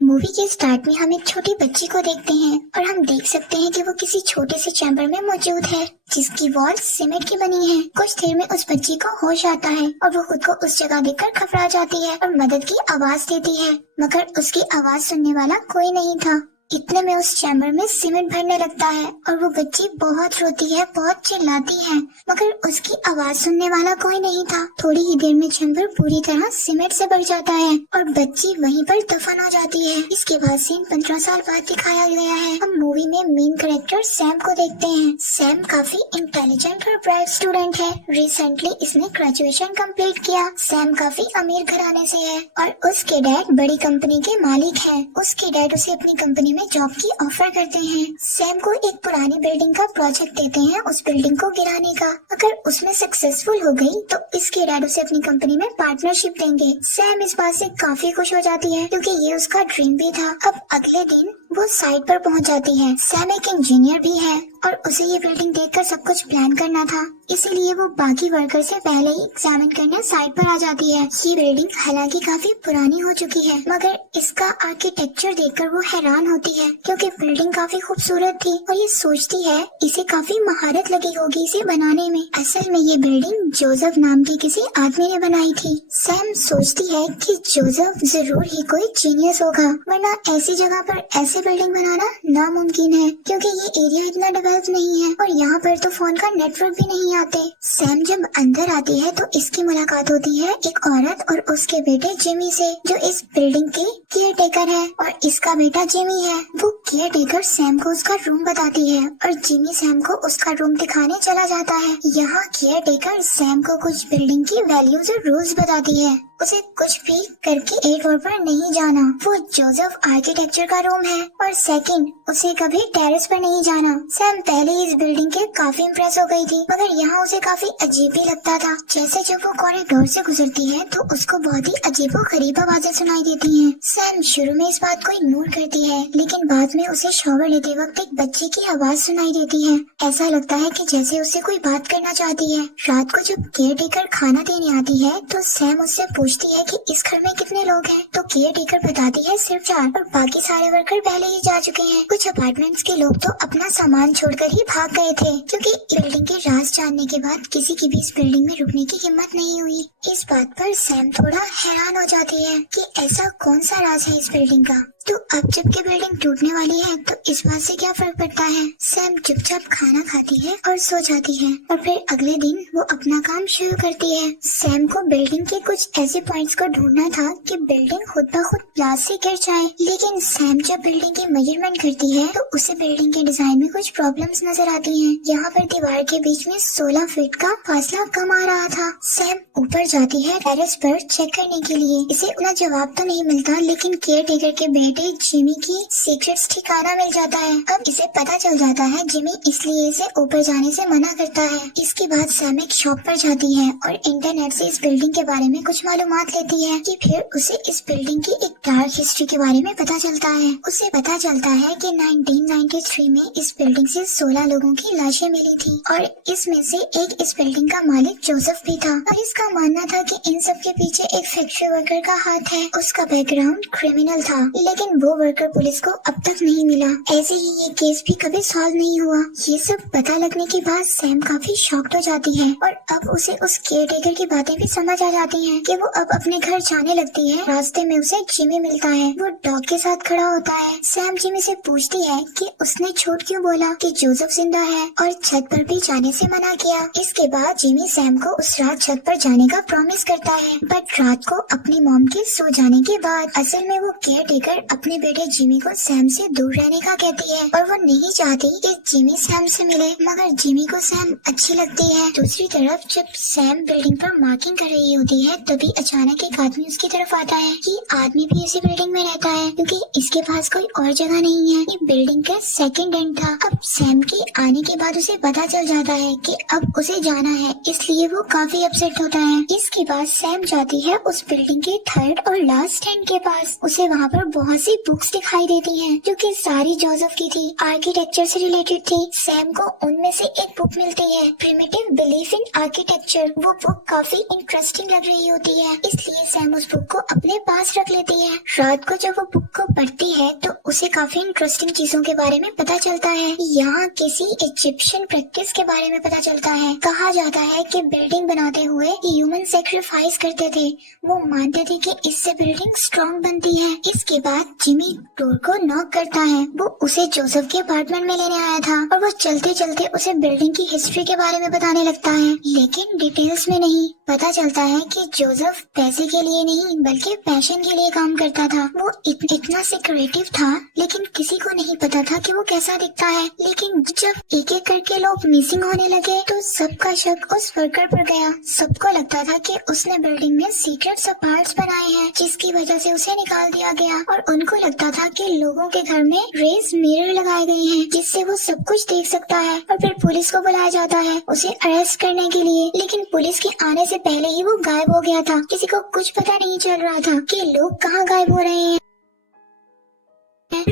Movie के start में हम एक छोटी बच्ची को देखते हैं और हम देख सकते हैं कि वो किसी छोटे से चैम्बर में मौजूद है जिसकी वॉल सीमेंट की बनी है। कुछ देर में उस बच्ची को होश आता है और वो खुद को उस जगह देखकर घबरा जाती है और मदद की आवाज देती है, मगर उसकी आवाज सुनने वाला कोई नहीं था। इतने में उस चैम्बर में सीमेंट भरने लगता है और वो बच्ची बहुत रोती है, बहुत चिल्लाती है, मगर उसकी आवाज सुनने वाला कोई नहीं था। थोड़ी ही देर में चैम्बर पूरी तरह सीमेंट से भर जाता है और बच्ची वहीं पर दफन हो जाती है। इसके बाद सीन 15 साल बाद दिखाया गया है। हम मूवी में मेन कैरेक्टर सैम को देखते हैं। सैम काफी इंटेलिजेंट और ब्राइट स्टूडेंट है। रिसेंटली इसने ग्रेजुएशन कंप्लीट किया। सैम काफी अमीर घराने से है और उसके डैड बड़ी कंपनी के मालिक है। उसके डैड उसे अपनी कंपनी में जॉब की ऑफर करते हैं। सैम को एक पुरानी बिल्डिंग का प्रोजेक्ट देते हैं उस बिल्डिंग को गिराने का। अगर उसमें सक्सेसफुल हो गई तो इसके डैड उसे अपनी कंपनी में पार्टनरशिप देंगे। सैम इस बात से काफी खुश हो जाती है क्योंकि ये उसका ड्रीम भी था। अब अगले दिन वो साइट पर पहुंच जाती है। सैम एक इंजीनियर भी है और उसे ये बिल्डिंग देखकर सब कुछ प्लान करना था, इसीलिए वो बाकी वर्कर से पहले ही एग्जामिन करने साइट पर आ जाती है। ये बिल्डिंग हालांकि काफी पुरानी हो चुकी है, मगर इसका आर्किटेक्चर देखकर वो हैरान होती है क्योंकि बिल्डिंग काफी खूबसूरत थी और ये सोचती है इसे काफी महारत लगी होगी इसे बनाने में। असल में ये बिल्डिंग जोसेफ नाम के किसी आदमी ने बनाई थी। सैम सोचती है कि जोसेफ जरूर ही कोई जीनियस होगा, वरना ऐसी जगह पर ऐसे बिल्डिंग बनाना नामुमकिन है क्योंकि ये एरिया इतना डेवलप नहीं है और यहाँ पर तो फोन का नेटवर्क भी नहीं आते। सैम जब अंदर आती है तो इसकी मुलाकात होती है एक औरत और उसके बेटे जिमी से, जो इस बिल्डिंग के केयर टेकर है और इसका बेटा जिमी है। वो केयर टेकर सैम को उसका रूम बताती है और जिमी सैम को उसका रूम दिखाने चला जाता है। यहाँ केयर टेकर सैम को कुछ बिल्डिंग की वैल्यूज और रूल्स बताती है। उसे कुछ भी करके एक फ्लोर पर नहीं जाना, वो जोसेफ आर्किटेक्चर का रूम है, और सेकंड उसे कभी टेरेस पर नहीं जाना। सैम पहले इस बिल्डिंग के काफी इम्प्रेस हो गई थी, मगर यहाँ उसे काफी अजीब भी लगता था। जैसे जब वो कॉरिडोर से गुजरती है तो उसको बहुत ही अजीबोगरीब आवाजें सुनाई देती हैं। सैम शुरू में इस बात को इग्नोर करती है, लेकिन बाद में उसे शॉवर लेते वक्त एक बच्चे की आवाज सुनाई देती है। ऐसा लगता है कि जैसे उससे कोई बात करना चाहती है। रात को जब केयर टेकर खाना देने आती है तो सैम उससे पूछती है कि इस घर में कितने लोग हैं, तो केयर टेकर बताती है सिर्फ 4 और बाकी सारे वर्कर पहले ही जा चुके हैं। कुछ अपार्टमेंट्स के लोग तो अपना सामान छोड़कर ही भाग गए थे क्योंकि बिल्डिंग के राज जानने के बाद किसी की भी इस बिल्डिंग में रुकने की हिम्मत नहीं हुई। इस बात पर सैम थोड़ा हैरान हो जाती है कि ऐसा कौन सा राज है इस बिल्डिंग का। तो अब जबकि बिल्डिंग टूटने वाली है तो इस बात से क्या फर्क पड़ता है। सैम चुपचाप खाना खाती है और सो जाती है और फिर अगले दिन वो अपना काम शुरू करती है। सैम को बिल्डिंग के कुछ ऐसे पॉइंट्स को ढूंढना था कि बिल्डिंग खुद ब खुद प्लास से गिर जाए, लेकिन सैम जब बिल्डिंग की मेजरमेंट करती है तो उसे बिल्डिंग के डिजाइन में कुछ प्रॉब्लम्स नजर आती हैं। यहाँ पर दीवार के बीच में 16 फीट का फासला कम आ रहा था। सैम ऊपर जाती है टेरेस पर चेक करने के लिए। इसे उतना जवाब तो नहीं मिलता, लेकिन केयर टेकर के बेटे जिमी की सीक्रेट्स ठिकाना मिल जाता है। अब इसे पता चल जाता है जिमी इसलिए इसे ऊपर जाने से मना करता है। इसके बाद सैम एक शॉप पर जाती है और इंटरनेट से इस बिल्डिंग के बारे में कुछ मालूमात लेती है कि फिर उसे इस बिल्डिंग की एक डार्क हिस्ट्री के बारे में पता चलता है। उसे पता चलता है कि 1993 में इस बिल्डिंग से 16 लोगों की लाशें मिली थी और इसमें से एक इस बिल्डिंग का मालिक जोसेफ भी था और इसका मानना था कि इन सब के पीछे एक फैक्ट्री वर्कर का हाथ है। उसका बैकग्राउंड क्रिमिनल था, लेकिन वो वर्कर पुलिस को अब तक नहीं मिला। ऐसे ही ये केस भी कभी सॉल्व नहीं हुआ। ये सब पता लगने के बाद सैम काफी शॉक्ड हो जाती है और अब उसे उस केयर टेकर की बातें भी समझ आ जाती हैं कि वो अब अपने घर जाने लगती है। रास्ते में उसे जिमी मिलता है, वो डॉग के साथ खड़ा होता है। सैम जिमी से पूछती है कि उसने झूठ क्यों बोला कि जोसेफ जिंदा है और छत पर भी जाने से मना किया। इसके बाद जिमी सैम को उस रात छत पर जाने का प्रॉमिस करता है, बट रात को अपनी मॉम के सो जाने के बाद। असल में वो केयर टेकर अपने बेटे जिमी को सैम से दूर रहने का कहती है और वो नहीं चाहती कि जिमी सैम से मिले, मगर जिमी को सैम अच्छी लगती है। दूसरी तरफ जब सैम बिल्डिंग पर मार्किंग कर रही होती है तभी अचानक एक आदमी उसकी तरफ आता है। ये आदमी भी इसी बिल्डिंग में रहता है क्योंकि इसके पास कोई और जगह नहीं है। ये बिल्डिंग का सेकंड एंड था। अब सैम के आने के बाद उसे पता चल जाता है कि अब उसे जाना है, इसलिए वो काफी अपसेट होता है। इसके बाद सैम जाती है उस बिल्डिंग के थर्ड और लास्ट एंड के पास। उसे उसे वहाँ पर बहुत सी बुक्स दिखाई देती हैं जो कि सारी जोसेफ की थी, आर्किटेक्चर से रिलेटेड थी। सैम को उनमें से एक बुक मिलती है, प्रिमिटिव बिलीफ इन आर्किटेक्चर। वो बुक काफी इंटरेस्टिंग लग रही होती है, इसलिए सैम उस बुक को अपने पास रख लेती है। रात को जब वो बुक को पढ़ती है तो उसे काफी इंटरेस्टिंग चीजों के बारे में पता चलता है। यहाँ किसी इजिप्शियन प्रैक्टिस के बारे में पता चलता है। कहा जाता है कि बिल्डिंग बनाते हुए ह्यूमन सेक्रीफाइस करते थे। वो मानते थे कि इससे बिल्डिंग स्ट्रॉन्ग बनती है। इसके बाद जिमी डोर को नॉक करता है। वो उसे जोसेफ के अपार्टमेंट में लेने आया था और वो चलते चलते उसे बिल्डिंग की हिस्ट्री के बारे में बताने लगता है, लेकिन डिटेल्स में नहीं। पता चलता है कि जोसेफ पैसे के लिए नहीं बल्कि पैशन के लिए काम करता था। वो इतना सिक्रेटिव था, लेकिन किसी को नहीं पता था कि वो कैसा दिखता है। लेकिन जब एक एक करके लोग मिसिंग होने लगे तो सबका शक उस वर्कर पर गया। सबको लगता था कि उसने बिल्डिंग में सीक्रेट पार्ट्स बनाए हैं, जिसकी वजह से उसे निकाल दिया गया। और उनको लगता था कि लोगों के घर में रेस मिरर लगाए गए हैं, जिससे वो सब कुछ देख सकता है। और फिर पुलिस को बुलाया जाता है उसे अरेस्ट करने के लिए, लेकिन पुलिस के आने से पहले ही वो गायब हो गया था। किसी को कुछ पता नहीं चल रहा था कि लोग कहाँ गायब हो रहे हैं।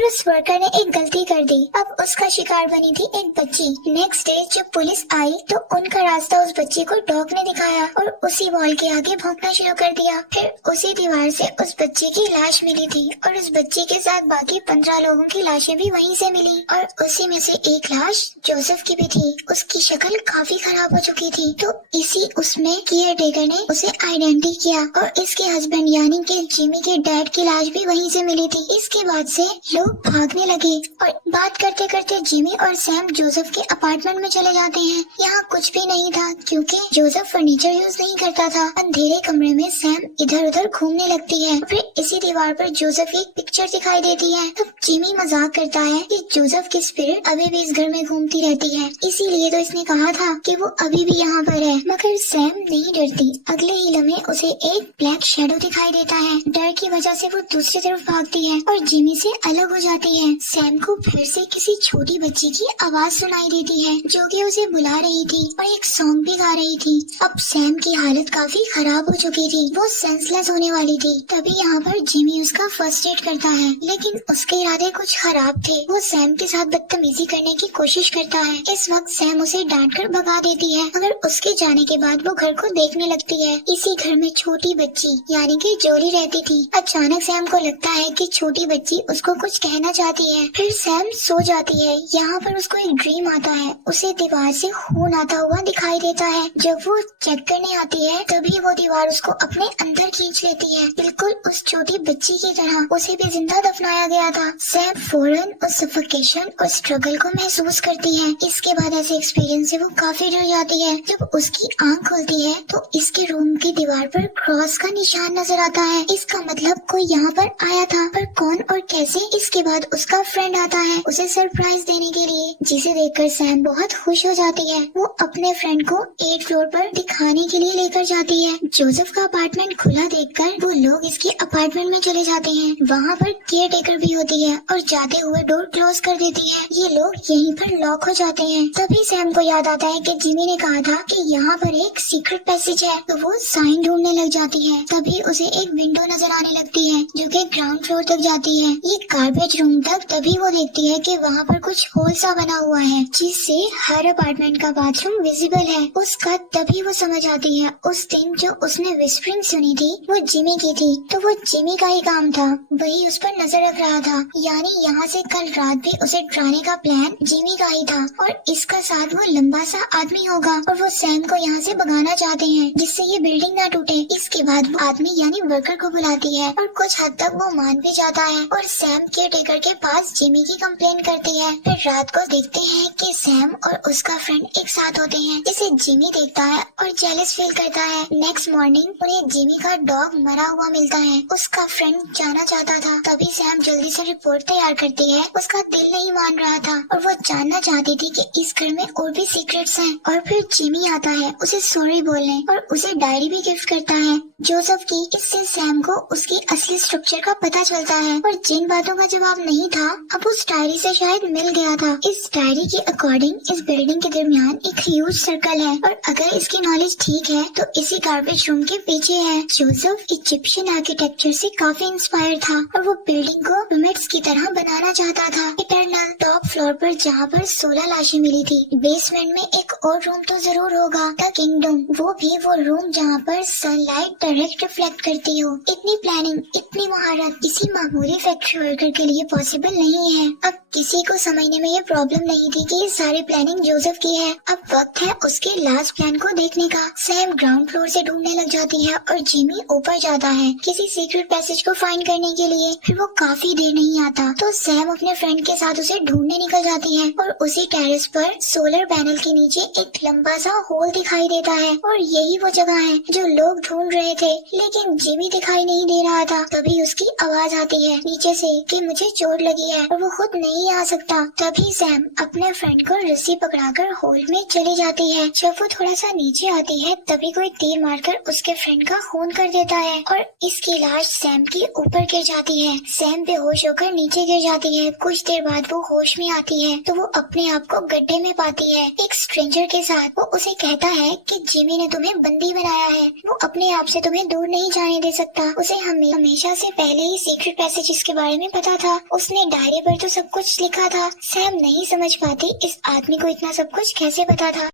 उस वर्कर ने एक गलती कर दी। अब उसका शिकार बनी थी एक बच्ची। नेक्स्ट डे जब पुलिस आई तो उनका रास्ता उस बच्ची को डॉग ने दिखाया और उसी वॉल के आगे भौंकना शुरू कर दिया। फिर उसी दीवार से उस बच्ची की लाश मिली थी और उस बच्ची के साथ बाकी 15 लोगों की लाशें भी वहीं से मिली और उसी में से एक लाश जोसेफ की भी थी। उसकी शक्ल काफी खराब हो चुकी थी, तो इसी उसमें केयर टेकर ने उसे आइडेंटिटी किया और इसके हस्बैंड यानी कि जिमी के डैड की लाश भी वहीं से मिली थी। इसके बाद से लोग भागने लगे और बात करते करते जिमी और सैम जोसेफ के अपार्टमेंट में चले जाते हैं। यहाँ कुछ भी नहीं था क्योंकि जोसेफ फर्नीचर यूज नहीं करता था। अंधेरे कमरे में सैम इधर उधर घूमने लगती है। फिर इसी दीवार पर जोसेफ की एक पिक्चर दिखाई देती है। तब जिमी मजाक करता है कि जोसेफ की स्पिरिट अभी भी इस घर में घूमती रहती है, इसीलिए तो इसने कहा था कि वो अभी भी यहाँ पर है। मगर सैम नहीं डरती। अगले ही लम्हे उसे एक ब्लैक शैडो दिखाई देता है। डर की वजह से वो दूसरी तरफ भागती है और जिमी से अलग हो जाती है। सैम को फिर से किसी छोटी बच्ची की आवाज सुनाई देती है जो कि उसे बुला रही थी और एक सॉन्ग भी गा रही थी। अब सैम की हालत काफी खराब हो चुकी थी, वो सेंसलेस होने वाली थी। तभी यहाँ पर जिमी उसका फर्स्ट एड करता है, लेकिन उसके इरादे कुछ खराब थे। वो सैम के साथ बदतमीजी करने की कोशिश करता है। इस वक्त सैम उसे डांट कर भगा देती है, मगर उसके जाने के बाद वो घर को देखने लगती है। इसी घर में छोटी बच्ची यानी कि जोली रहती थी। अचानक सैम को लगता है कि छोटी बच्ची उसको कुछ कहना चाहती है। फिर सैम सो जाती है। यहाँ पर उसको एक ड्रीम आता है, उसे दीवार से खून आता हुआ दिखाई देता है। जब वो चेक करने आती है तभी वो दीवार उसको अपने अंदर खींच लेती है, बिल्कुल उस छोटी बच्ची की तरह। उसे भी जिंदा दफनाया गया था। सैम फौरन उस सफोकेशन और स्ट्रगल को महसूस करती है। इसके बाद ऐसे एक्सपीरियंस से वो काफी डर जाती है। जब उसकी आंख खुलती है तो इसके रूम की दीवार पर क्रॉस का निशान नजर आता है। इसका मतलब कोई यहाँ पर आया था, पर कौन और कैसे? इसके बाद उसका फ्रेंड आता है उसे सरप्राइज देने के लिए, जिसे देखकर सैम बहुत खुश हो जाती है। वो अपने फ्रेंड को 8th फ्लोर पर दिखाने के लिए लेकर जाती है। जोसेफ का अपार्टमेंट खुला देखकर वो लोग इसके अपार्टमेंट में चले जाते हैं। वहाँ पर केयर टेकर भी होती है और जाते हुए डोर क्लोज कर देती है। ये लोग यहीं पर लॉक हो जाते हैं। तभी सैम को याद आता है कि जिमी ने कहा था कि यहाँ पर एक सीक्रेट पैसेज है, तो वो साइन ढूंढने लग जाती है। तभी उसे एक विंडो नजर आने लगती है जो कि ग्राउंड फ्लोर तक जाती है, ये गार्बेज रूम तक। तभी वो देखती है कि वहाँ पर कुछ होल सा बना हुआ है जिससे हर अपार्टमेंट का बाथरूम विजिबल है उसका। तभी वो समझ आती है उस दिन जो उसने विस्परिंग सुनी थी वो जिमी की थी, तो वो जिमी का ही काम था, वही उस पर नजर रख रहा था। यानी यहाँ से कल रात भी उसे डराने का प्लान जिमी का ही था और इसका साथ वो लंबा सा आदमी होगा और वो सैम को यहाँ से भगाना चाहते हैं जिससे ये बिल्डिंग ना टूटे। इसके बाद वो आदमी यानी वर्कर को बुलाती है और कुछ हद तक वो मान भी जाता है और सैम केयर टेकर के पास जिमी की कंप्लेन करती है। फिर रात को देखते हैं कि सैम और उसका फ्रेंड एक साथ होते हैं। इसे जिमी देखता है और जेलस फील करता है। नेक्स्ट मॉर्निंग उन्हें जिमी का डॉग मरा हुआ मिलता है। उसका फ्रेंड जाना चाहता था, तभी सैम जल्दी से रिपोर्ट तैयार करती है। उसका दिल नहीं मान रहा था और वो जानना चाहती थी कि इस घर में और भी सीक्रेट्स हैं। और फिर जिमी आता है उसे सॉरी बोलने और उसे डायरी भी गिफ्ट करता है जोसेफ की। इससे सैम को उसकी असली स्ट्रक्चर का पता चलता है और जिन बातों का जवाब नहीं था अब उस डायरी से शायद मिल गया था। इस डायरी के अकॉर्डिंग इस बिल्डिंग के दरमियान एक ह्यूज सर्कल है और अगर इसकी नॉलेज ठीक है तो इसी गार्बेज रूम के पीछे है। जोसेफ इजिप्शियन आर्किटेक्चर से काफी इंस्पायर था और वो बिल्डिंग को पिरामिड्स की तरह बनाना चाहता था। इटरनल टॉप फ्लोर पर जहाँ पर 16 लाशें मिली थी, बेसमेंट में एक और रूम तो जरूर होगा, द किंगडम, वो भी वो रूम जहाँ पर सनलाइट डायरेक्ट रिफ्लेक्ट करती हो। इतनी प्लानिंग, इतनी महारत किसी मामूली फैक्ट्री वर्कर के लिए पॉसिबल नहीं है। अब किसी को समझने में ये प्रॉब्लम नहीं थी कि ये सारी प्लानिंग जोसेफ की है। अब वक्त है उसके लास्ट प्लान को देखने का। सैम ग्राउंड फ्लोर से ढूंढने लग जाती है और जिमी ऊपर जाता है किसी सीक्रेट पैसेज को फाइंड करने के लिए। फिर वो काफी देर नहीं आता तो सैम अपने फ्रेंड के साथ उसे ढूंढने निकल जाती है और उसी टेरेस पर सोलर पैनल के नीचे एक लंबा सा होल दिखाई देता है और यही वो जगह है जो लोग ढूंढ रहे थे, लेकिन जिमी दिखाई नहीं दे रहा था। तभी उसकी आवाज आती है नीचे से कि मुझे चोट लगी है और वो खुद नहीं आ सकता। तभी सैम अपने फ्रेंड को रस्सी पकड़ाकर होल में चली जाती है। जब वो थोड़ा सा नीचे आती है तभी कोई तीर मारकर उसके फ्रेंड का खून कर देता है और इसकी लाश सैम की ऊपर गिर जाती है। सैम बेहोश होकर नीचे गिर जाती है। कुछ देर बाद वो होश में आती है तो वो अपने आप को गड्ढे में पाती है एक स्ट्रेंजर के साथ। वो उसे कहता है कि जिमी ने तुम्हें बंदी बनाया है, वो अपने आप से तुम्हें दूर नहीं जाने दे सकता। उसे हमेशा से पहले ही सीक्रेट पैसेजेस के बारे में पता था, उसने डायरी पर तो सब कुछ लिखा था। सैम नहीं समझ पाती इस आदमी को इतना सब कुछ कैसे पता था।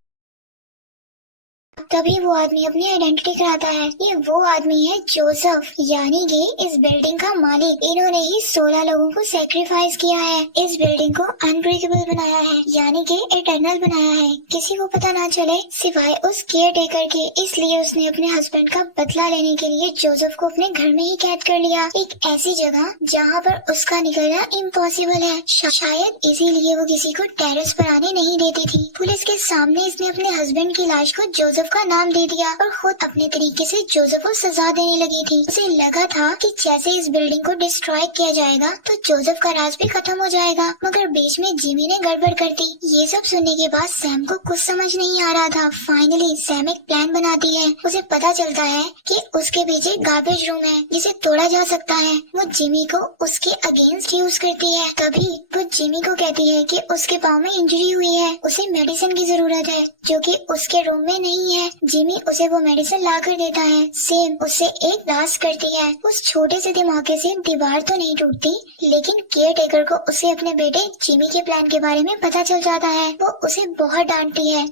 तभी वो आदमी अपनी आइडेंटिटी कराता है। ये वो आदमी है जोसेफ, यानी कि इस बिल्डिंग का मालिक। इन्होंने ही 16 लोगों को सेक्रीफाइस किया है, इस बिल्डिंग को अनब्रेकेबल बनाया है, यानी कि इटर्नल बनाया है, किसी को पता ना चले सिवाय उस केयर टेकर के। इसलिए उसने अपने हस्बैंड का बदला लेने के लिए जोसेफ को अपने घर में ही कैद कर लिया, एक ऐसी जगह जहाँ पर उसका निकलना इम्पॉसिबल है। शायद इसीलिए वो किसी को टेरेस पर आने नहीं देती थी। पुलिस के सामने इसने अपने हस्बैंड की लाश को जोसेफ का नाम दे दिया और खुद अपने तरीके से जोसेफ को सजा देने लगी थी। उसे लगा था कि जैसे इस बिल्डिंग को डिस्ट्रॉय किया जाएगा तो जोसेफ का राज भी खत्म हो जाएगा, मगर बीच में जिमी ने गड़बड़ कर दी। ये सब सुनने के बाद सैम को कुछ समझ नहीं आ रहा था। फाइनली सैम एक प्लान बनाती है। उसे पता चलता है कि उसके पीछे गार्बेज रूम है जिसे तोड़ा जा सकता है। वो जिमी को उसके अगेंस्ट यूज करती है। तभी वो जिमी को कहती है कि उसके पाँव में इंजरी हुई है, उसे मेडिसिन की जरूरत है जो कि उसके रूम में नहीं है। जिमी उसे वो मेडिसिन ला कर देता है। सेम उसे एक डांस करती है। उस छोटे से दिमागे से दीवार तो नहीं टूटती, लेकिन केयर टेकर को उसे अपने बेटे जिमी के प्लान के बारे में पता चल जाता है। वो उसे बहुत डांटती है,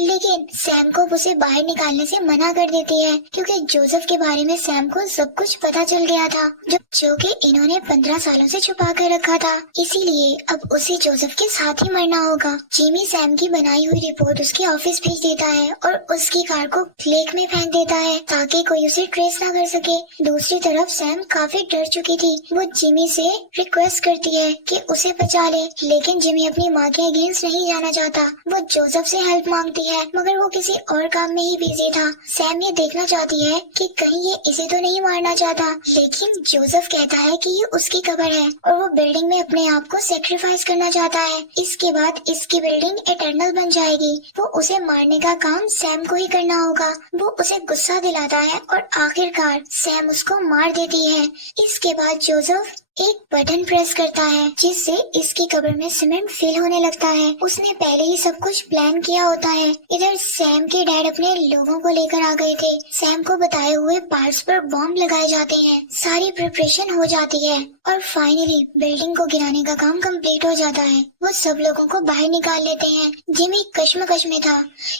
लेकिन सैम को उसे बाहर निकालने से मना कर देती है क्योंकि जोसेफ के बारे में सैम को सब कुछ पता चल गया था जो कि इन्होंने 15 सालों से छुपा कर रखा था। इसीलिए अब उसे जोसेफ के साथ ही मरना होगा। जिमी सैम की बनाई हुई रिपोर्ट उसके ऑफिस भेज देता है और उसकी कार को लेक में फेंक देता है ताकि कोई उसे ट्रेस ना कर सके। दूसरी तरफ सैम काफी डर चुकी थी। वो जिमी से रिक्वेस्ट करती है कि उसे बचा ले, लेकिन जिमी अपनी माँ के अगेंस्ट नहीं जाना चाहता। वो जोसेफ से हेल्प मांगती है मगर वो किसी और काम में ही बिजी था। सैम ये देखना चाहती है कि कहीं ये इसे तो नहीं मारना चाहता, लेकिन जोसेफ कहता है कि ये उसकी कब्र है और वो बिल्डिंग में अपने आप को सेक्रीफाइस करना चाहता है। इसके बाद इसकी बिल्डिंग इटर्नल बन जाएगी। वो उसे मारने का काम सैम को ही करना होगा। वो उसे गुस्सा दिलाता है और आखिरकार सैम उसको मार देती है। इसके बाद जोसेफ एक बटन प्रेस करता है जिससे इसकी कब्र में सीमेंट फिल होने लगता है। उसने पहले ही सब कुछ प्लान किया होता है। इधर सैम के डैड अपने लोगों को लेकर आ गए थे। सैम को बताए हुए पार्ट्स पर बॉम्ब लगाए जाते हैं। सारी प्रिपरेशन हो जाती है और फाइनली बिल्डिंग को गिराने का काम कंप्लीट हो जाता है। वो सब लोगों को बाहर निकाल लेते हैं। जिमी कश्मकश में था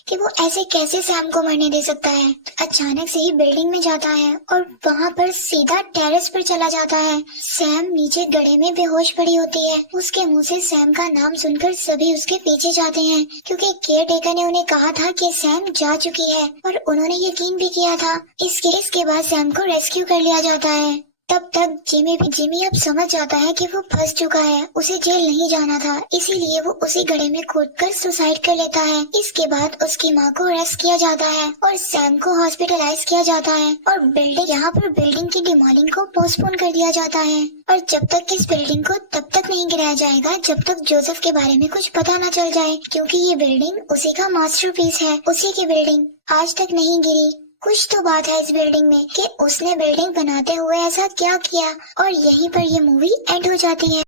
कि वो ऐसे कैसे सैम को मरने दे सकता है। अचानक से ही बिल्डिंग में जाता है और वहाँ पर सीधा टेरेस पर चला जाता है। सैम नीचे गड्ढे में बेहोश पड़ी होती है। उसके मुंह से सैम का नाम सुनकर सभी उसके पीछे जाते हैं क्योंकि केयर टेकर ने उन्हें कहा था कि सैम जा चुकी है और उन्होंने यकीन भी किया था। इसके बाद सैम को रेस्क्यू कर लिया जाता है। तब तक जिमी अब समझ जाता है कि वो फंस चुका है, उसे जेल नहीं जाना था, इसीलिए वो उसी गड्ढे में कूदकर सुसाइड कर लेता है। इसके बाद उसकी माँ को अरेस्ट किया जाता है और सैम को हॉस्पिटलाइज किया जाता है और बिल्डिंग की डिमोलिंग को पोस्टपोन कर दिया जाता है। और जब तक इस बिल्डिंग को तब तक नहीं गिराया जाएगा जब तक जोसेफ के बारे में कुछ पता न चल जाए, क्योंकि ये बिल्डिंग उसी का मास्टरपीस है। उसी की बिल्डिंग आज तक नहीं गिरी। कुछ तो बात है इस बिल्डिंग में कि उसने बिल्डिंग बनाते हुए ऐसा क्या किया, और यहीं पर ये मूवी एंड हो जाती है।